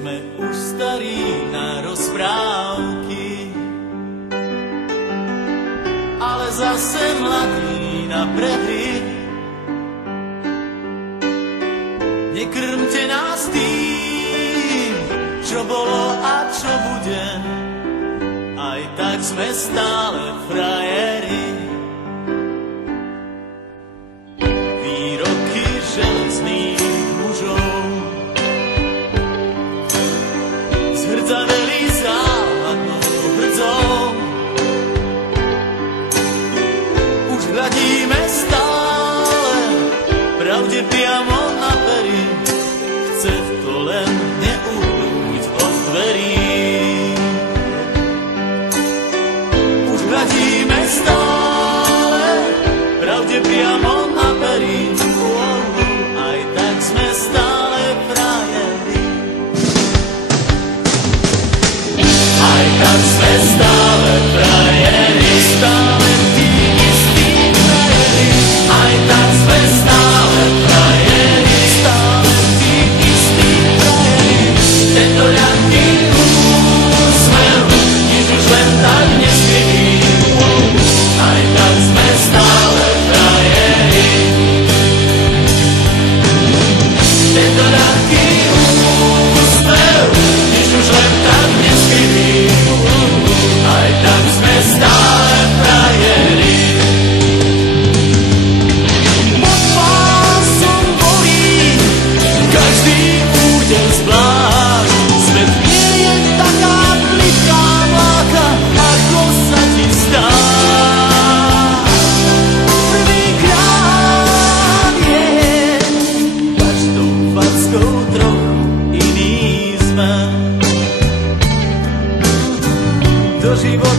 Sme už starí na rozprávky, ale zase mladí na prehry. Nekrmte nás tým, čo bolo a čo bude, aj tak sme stále frajeri. Výroky železných mužov zhrdzaveli závadnou hrdzou. Už hľadíme stále pravde priamo na pery, chce to len neuhnúť od dverí. Už hľadíme stále pravde priamo na pery, aj tak sme stále frajeri. Aj tak sme stále frajeri, stále tí istí frajeri. Aj tak sme stále frajeri, stále tí istí frajeri. Tento ľahký úsmev, nič už len tak neskrytý. Aj tak sme stále frajeri. Tento ľahký úsmev, nič už len tak neskrytý. Aj tak sme stále frajeri. Pod pásom bolí každý úder zvlášť. Svet nie je taká plitká vláka, ako sa ti zdá. Prvýkrát je každou fackou trochu iný sme. Do života